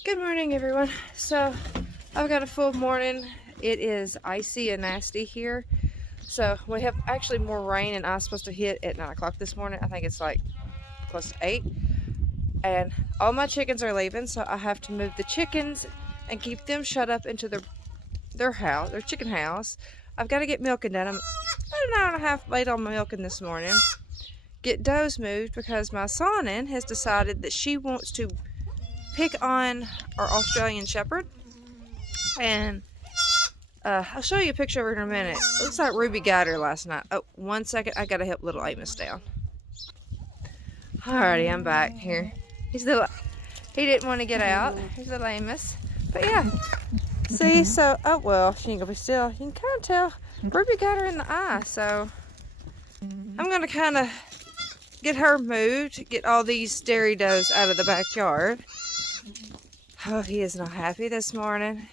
Good morning, everyone. So I've got a full morning. It is icy and nasty here. So we have actually more rain and ice supposed to hit at 9 o'clock this morning. I think it's like close to 8. And all my chickens are leaving, so I have to move the chickens and keep them shut up into their house, their chicken house. I've got to get milking done. I'm about an hour and a half late on my milking this morning. Get does moved because my Sonnen has decided that she wants to pick on our Australian Shepherd. And I'll show you a picture of her in a minute. It looks like Ruby got her last night. Oh, 1 second. I gotta help little Amos down. Alrighty, I'm back here. He didn't want to get out. Here's little Amos. But yeah, see, so, oh well, she ain't gonna be still. You can kind of tell Ruby got her in the eye, so I'm gonna kind of get her moved, get all these dairy does out of the backyard. Oh, he is not happy this morning.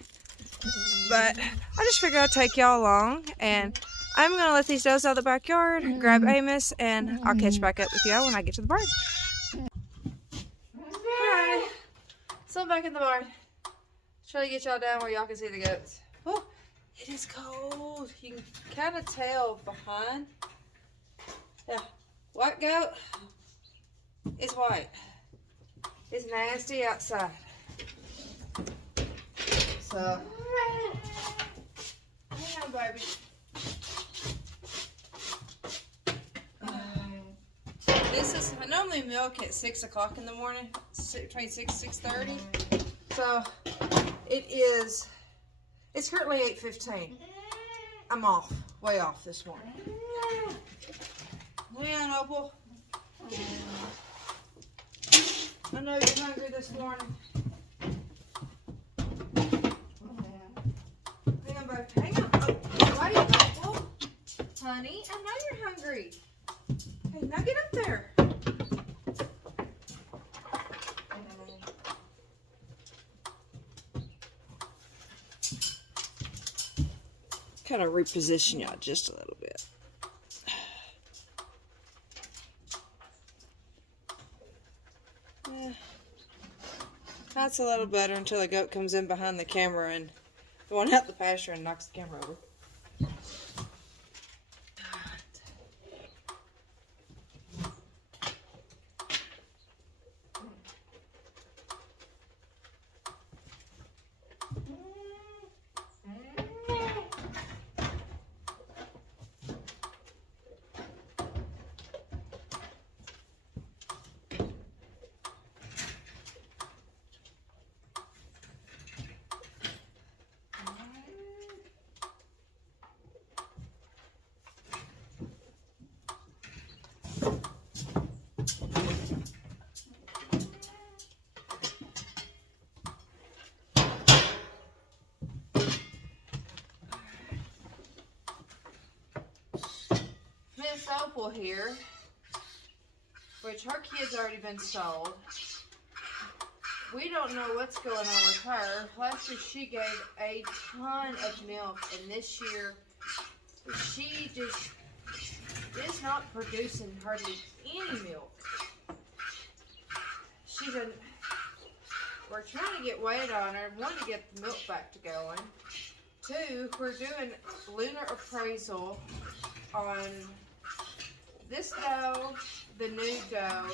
But I just figured I'd take y'all along, and I'm going to let these does out of the backyard, grab Amos, and I'll catch back up with y'all when I get to the barn. Alright, so I'm back in the barn. Try to get y'all down where y'all can see the goats. Oh, it is cold. You can kind of tell behind. Yeah, white goat is white. It's nasty outside. So, hang on, baby. I normally milk at 6 o'clock in the morning, between 6 and 6:30. So, it's currently 8:15. I'm off, way off this morning. Hang on, Opal. I know you're hungry this morning. Hang on. Oh, why are you Opal? Honey, I know you're hungry. Hey, now get up there. Kind of reposition y'all just a little bit. Yeah. That's a little better until the goat comes in behind the camera and the one out the pasture and knocks the camera over. Miss Opal here, which her kid's already been sold. We don't know what's going on with her. Last year she gave a ton of milk, and this year she just is not producing hardly any milk. We're trying to get weight on her. One, to get the milk back to going. Two, we're doing lunar appraisal on this doe, the new doe,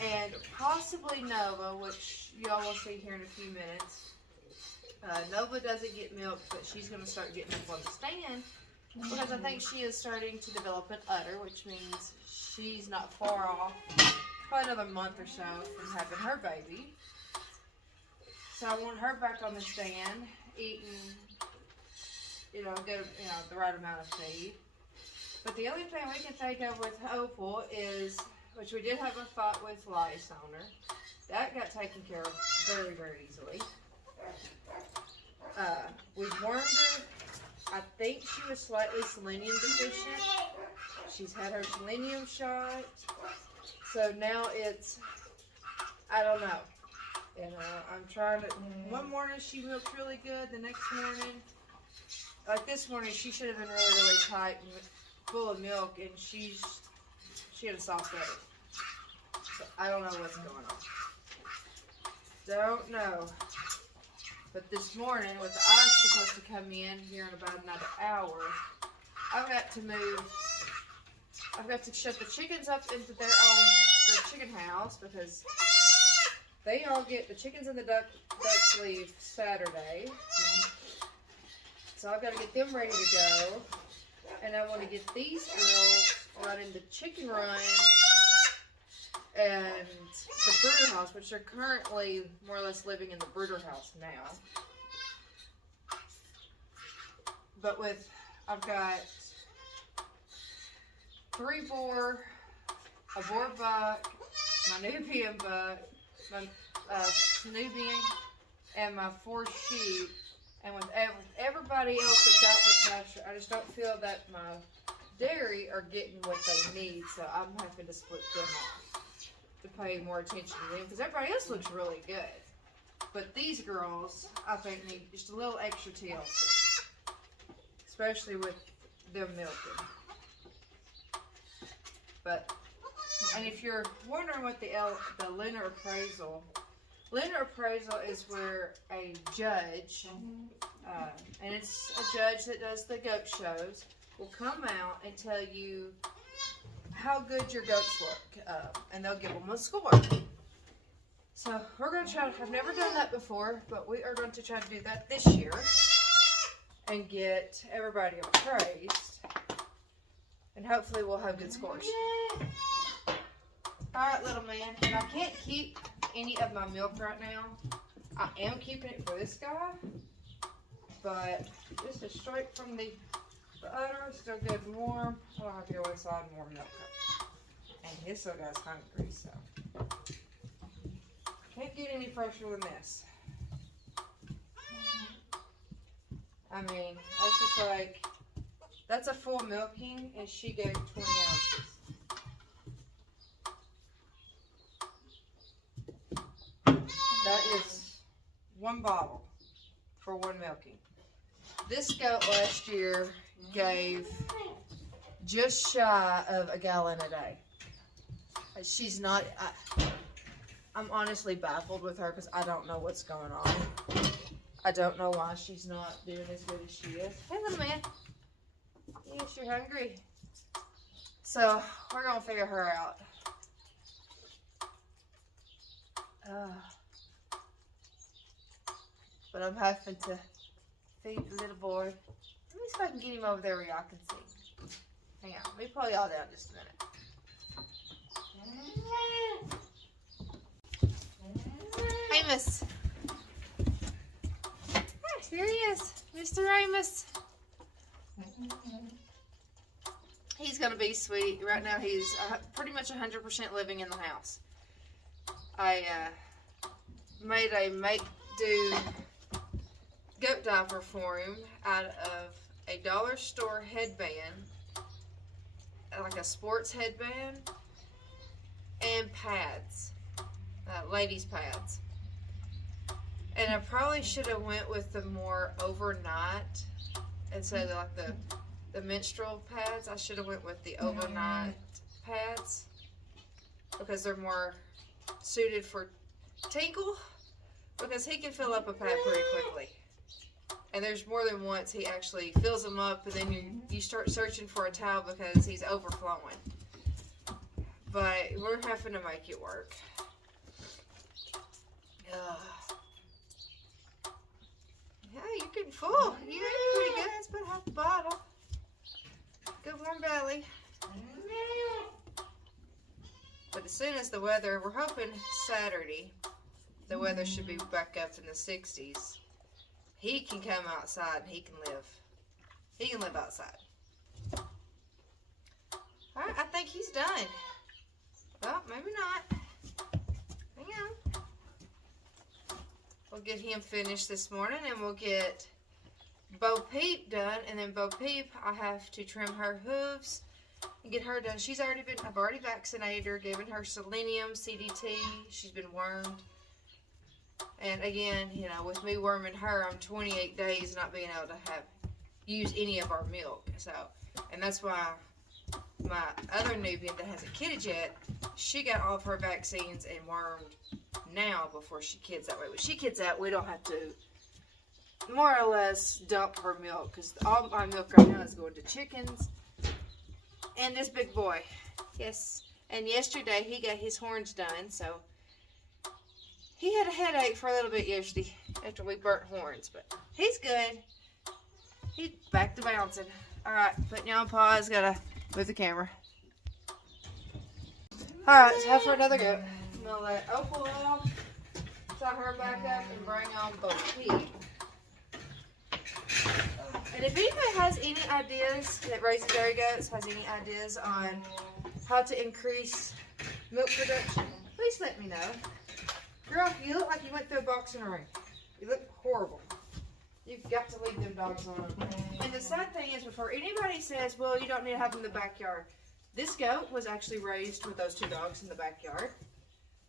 and possibly Nova, which y'all will see here in a few minutes. Nova doesn't get milk, but she's going to start getting up on the stand because I think she is starting to develop an udder, which means she's not far off, probably another month or so from having her baby. So I want her back on the stand, eating, the right amount of feed. But the only thing we can think of with Opal is, which we did have a fight with lice on her. That got taken care of very, very easily. We wormed her. I think she was slightly selenium deficient. She's had her selenium shot. So now I don't know. I'm trying to, one morning she milked really good. The next morning, like this morning, she should have been really, really tight and full of milk, and she had a soft belly. So I don't know what's going on. Don't know. But this morning, with the ice supposed to come in here in about another hour, I've got to shut the chickens up into their chicken house because they all get, the chickens and the ducks leave Saturday. So I've got to get them ready to go. And I want to get these girls running the chicken run and the brooder house, which are currently more or less living in the brooder house now. But I've got 3 boar, a boar buck, my Nubian buck, my Nubian, and my 4 sheep. And with everybody else that's out in the pasture, I just don't feel that my dairy are getting what they need, so I'm having to split them off to pay more attention to them because everybody else looks really good. But these girls, I think, need just a little extra TLC, especially with them milking. But, and if you're wondering what the lunar appraisal is where a judge, and it's a judge that does the goat shows, will come out and tell you how good your goats look, and they'll give them a score. So we're going to try, I've never done that before, but we are going to try to do that this year and get everybody appraised, and hopefully we'll have good scores. Alright, little man, and I can't keep any of my milk right now. I am keeping it for this guy, but this is straight from the udder, still good and warm. I'll have to go inside and warm milk up. And this little guy's hungry, so can't get any fresher than this. I mean, that's just like, that's a full milking, and she gave 20 ounces. That is 1 bottle for 1 milking. This goat last year gave just shy of a gallon a day. She's not, I'm honestly baffled with her because I don't know what's going on. I don't know why she's not doing as good as she is. Hey, little man. Yes, you're hungry. So, we're going to figure her out. But I'm having to feed the little boy. Let me see if I can get him over there where y'all can see. Hang on, let me pull y'all down just a minute. Amos. Here he is, Mr. Amos. He's gonna be sweet. Right now he's pretty much 100% living in the house. I made a make-do goat diaper for him out of a dollar store headband, like a sports headband, and pads, ladies pads. And I probably should have went with the more overnight instead of like the menstrual pads. I should have went with the overnight pads because they're more suited for Tinkle, because he can fill up a pad pretty quickly. And there's more than once he actually fills them up, and then you start searching for a towel because he's overflowing. But we're having to make it work. Yeah, you're getting full. You're eating pretty good. Let's put half the bottle. Good warm belly. But as soon as the weather, we're hoping Saturday, the weather should be back up in the 60s. He can come outside and he can live. He can live outside. Alright, I think he's done. Well, maybe not. Hang on. We'll get him finished this morning, and we'll get Bo Peep done. And then Bo Peep, I have to trim her hooves and get her done. I've already vaccinated her, given her selenium, CDT. She's been wormed. And again, you know, with me worming her, I'm 28 days not being able to use any of our milk. So, and that's why my other Nubian that hasn't kidded yet, she got all of her vaccines and wormed now before she kids that way. When she kids out, we don't have to more or less dump her milk because all my milk right now is going to chickens and this big boy. Yes. And yesterday he got his horns done, so he had a headache for a little bit yesterday after we burnt horns, but he's good. He's back to bouncing. Alright, putting you on pause, gotta move the camera. Alright, it's time for another goat. I'm gonna let Opal off, tie her back up, and bring on Bo Peep. And if anybody has any ideas that raises dairy goats, has any ideas on how to increase milk production, please let me know. Girl, you look like you went through a boxing ring. You look horrible. You've got to leave them dogs alone. And the sad thing is, before anybody says, well, you don't need to have them in the backyard, this goat was actually raised with those 2 dogs in the backyard.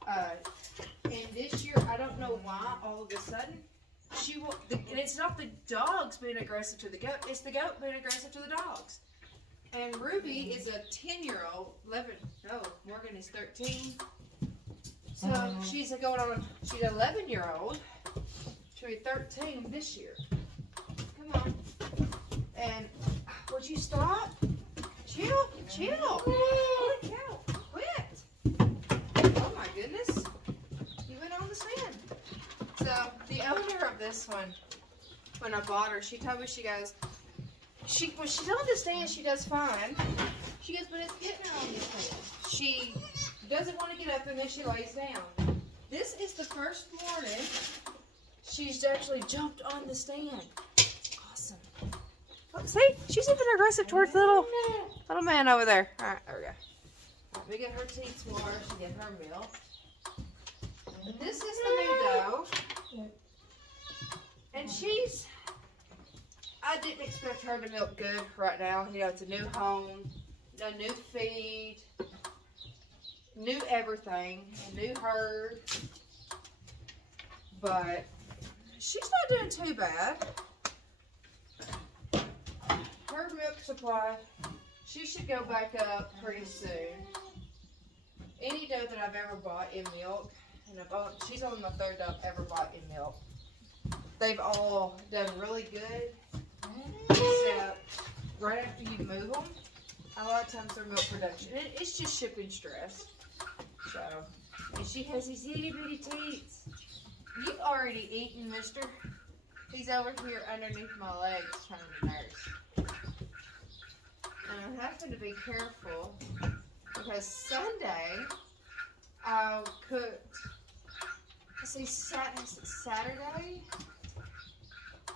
And this year, I don't know why, all of a sudden, she will, and it's not the dogs being aggressive to the goat, it's the goat being aggressive to the dogs. And Ruby is a 10-year-old, Morgan is 13. So she's going on, she's an 11-year-old. She'll be 13 this year. Come on. And would you stop? Chill. Holy cow. Quit. Oh my goodness. You went on the stand. So the owner of this one, when I bought her, she told me, she goes, when she's on the stand, she does fine. She goes, but it's getting her on the stand. She doesn't want to get up and then she lays down. This is the first morning she's actually jumped on the stand. Awesome. Oh, see, she's even aggressive towards little man over there. All right, there we go. Let me get her teats water. She get her milk. And this is the new doe. And I didn't expect her to milk good right now. You know, it's a new home, a new feed, new everything, a new herd. But she's not doing too bad. Her milk supply, she should go back up pretty soon. Any doe that I've ever bought in milk, and she's only my 3rd doe I've ever bought in milk. They've all done really good, except right after you move them, a lot of times their milk production, it's just shipping stress. So, and she has these itty bitty teats. You've already eaten, mister. He's over here underneath my legs trying to nurse. And I have to be careful because Sunday I cooked, Saturday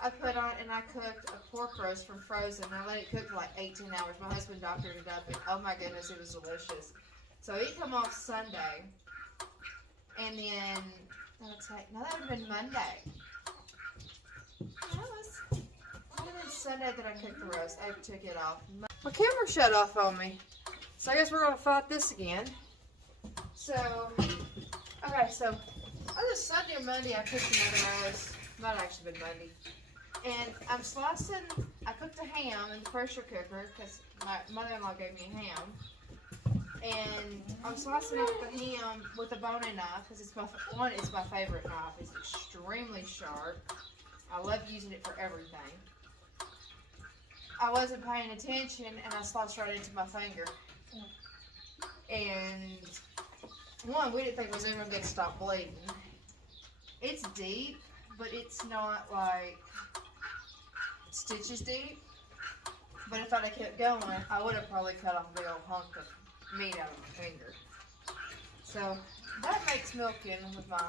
I put on and I cooked a pork roast from frozen. I let it cook for like 18 hours. My husband doctored it up and oh my goodness, it was delicious. So it come off Sunday. And then, no, that would have been Monday. And then Sunday that I cooked the roast, I took it off. My camera shut off on me. So I guess we're going to fight this again. So, okay, so on this Sunday or Monday, I cooked another roast. Might have actually been Monday. And I'm slicing, I cooked a ham in the pressure cooker because my mother-in-law gave me a ham. And I'm slicing up the ham with a boning knife because it's my favorite knife. It's extremely sharp. I love using it for everything. I wasn't paying attention and I sliced right into my finger. And one, we didn't think it was ever going to stop bleeding. It's deep, but it's not like stitches deep. But if I'd have kept going, I would have probably cut off a big old hunk of meat out of my finger. So that makes milking with my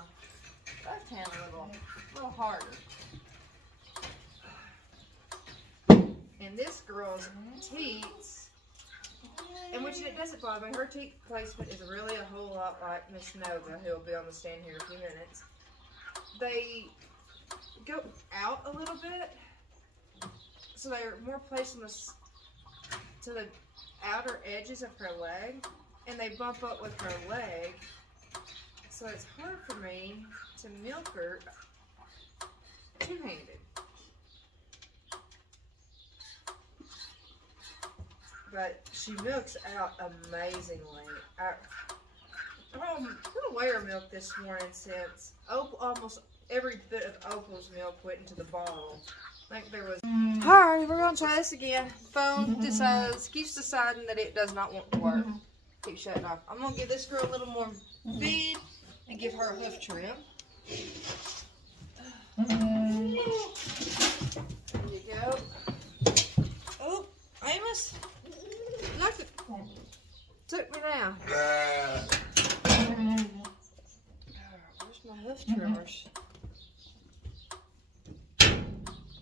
left hand a little harder. And this girl's teats, and which it doesn't bother me, her teat placement is really a whole lot like Miss Nova, who will be on the stand here in a few minutes. They go out a little bit, so they're more placed on to the outer edges of her leg, and they bump up with her leg, so it's hard for me to milk her two-handed. but she milks out amazingly. I'm gonna weigh her milk this morning since almost every bit of Opal's milk went into the bottle. I think there was. Alright, we're gonna try this again. Phone keeps deciding that it does not want to work. Keep shutting off. I'm gonna give this girl a little more feed and give her a hoof trim. There you go. Oh, Amos, look it. Took me down. Where's my hoof trimmers?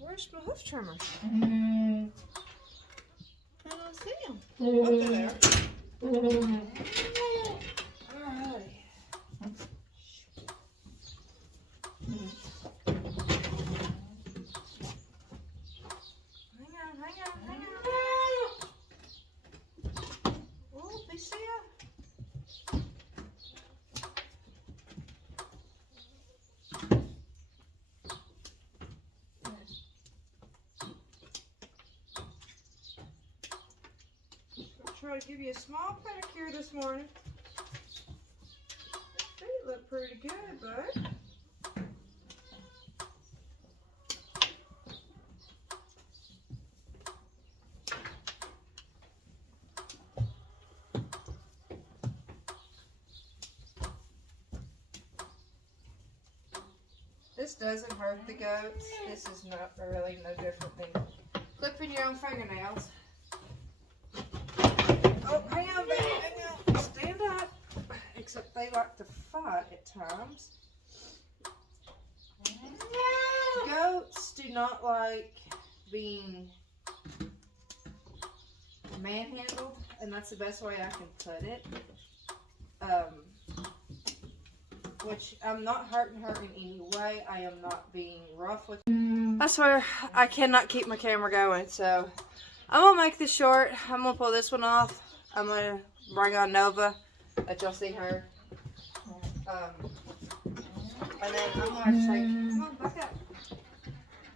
Where's my hoof trimmers? I don't see them. Up there. Alrighty. Hang on. Oh, be still. Try to give you a small pedicure this morning. Feet look pretty good, bud. This doesn't hurt the goats. This is not really no different than clipping your own fingernails. Oh, hang on, baby, hang on. Stand up. Except they like to fight at times. Goats do not like being manhandled, and that's the best way I can put it. Which I'm not hurting her in any way. I am not being rough with her. I swear I cannot keep my camera going, so I'm gonna make this short. I'm gonna pull this one off. I'm gonna bring on Nova, let y'all see her. And then I'm gonna have to take, come on, back up.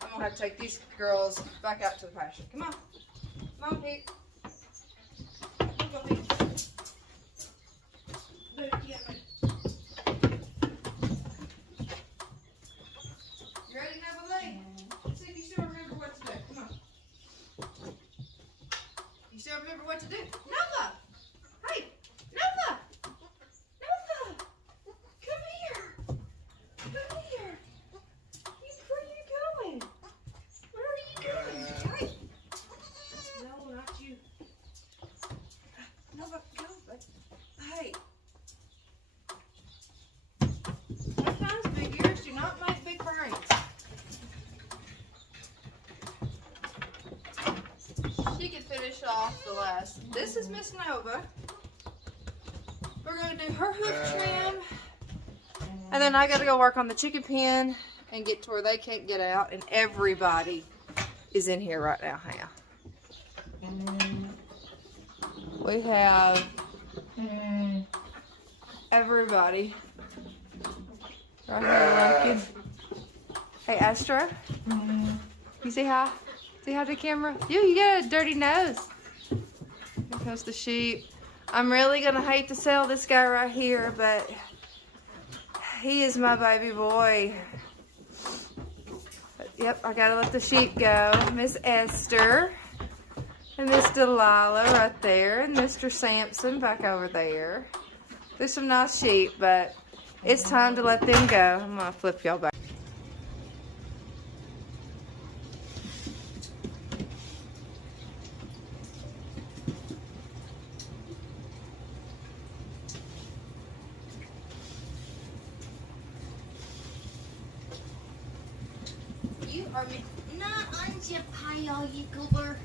I'm gonna have to take these girls back out to the pasture. Come on. Come on, Pete. Come on, Pete. Yeah, you ready, Nova Lee? Let's see if you still remember what to do. Come on. You still remember what to do? Nova! Hey! Nova! Nova! Come here! Come here! Where are you going? Where are you going? Hey! No, not you. Nova, go. Hey! Sometimes big ears do not make big brains. She can finish off the last. This is Miss Nova. We're going to do her hoof trim. And then I got to go work on the chicken pen and get to where they can't get out. And everybody is in here right now. Hang on. We have everybody right here working. Hey, Astro. You say hi? Say hi to the camera. You got a dirty nose. Here comes the sheep. I'm really going to hate to sell this guy right here, but he is my baby boy. But, yep, I got to let the sheep go. Miss Esther and Miss Delilah right there and Mr. Sampson back over there. There's some nice sheep, but it's time to let them go. I'm going to flip y'all back. You are not on your goober.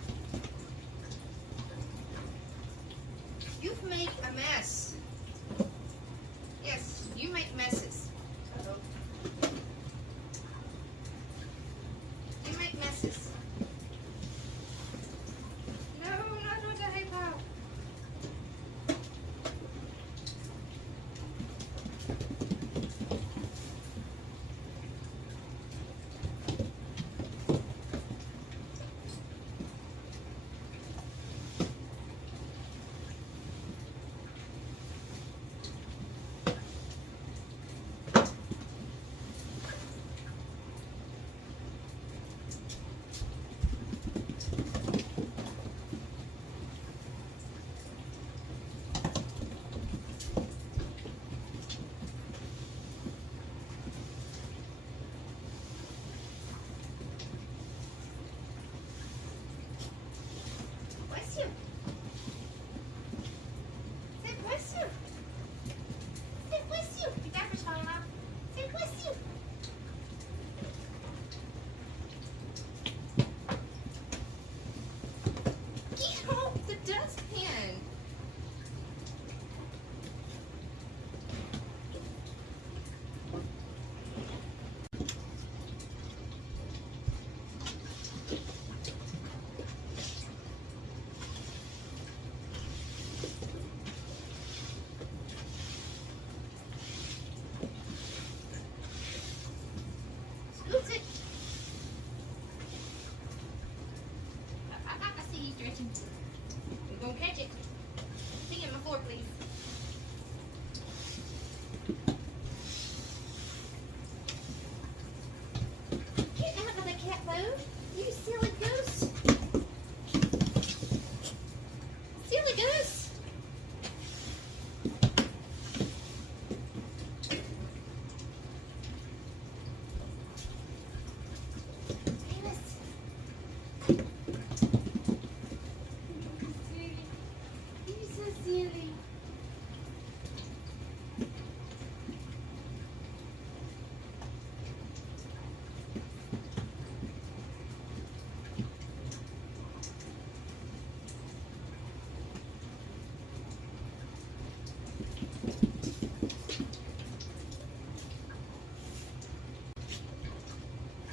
You've made a mess. Yes, you make messes. You make messes. No, not what I hate about. Who's it? I see you stretching. We're gonna catch it. Sing it my floor, please. Get out of the cat food, you silly goose. Silly goose.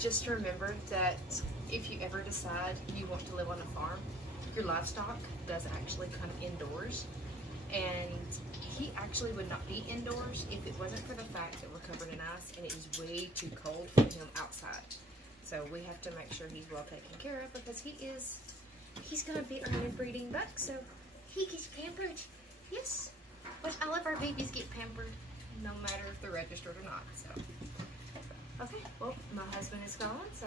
Just remember that if you ever decide you want to live on a farm, your livestock does actually come indoors, and he actually would not be indoors if it wasn't for the fact that we're covered in ice and it is way too cold for him outside. So we have to make sure he's well taken care of, because he's gonna be our new breeding buck, so He gets pampered. Yes. But all of our babies get pampered. no matter if they're registered or not. So okay, well, my husband is gone, so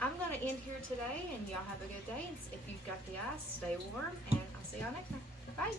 I'm gonna end here today, and y'all have a good day. And if you've got the ice, stay warm, and I'll see y'all next time. Bye.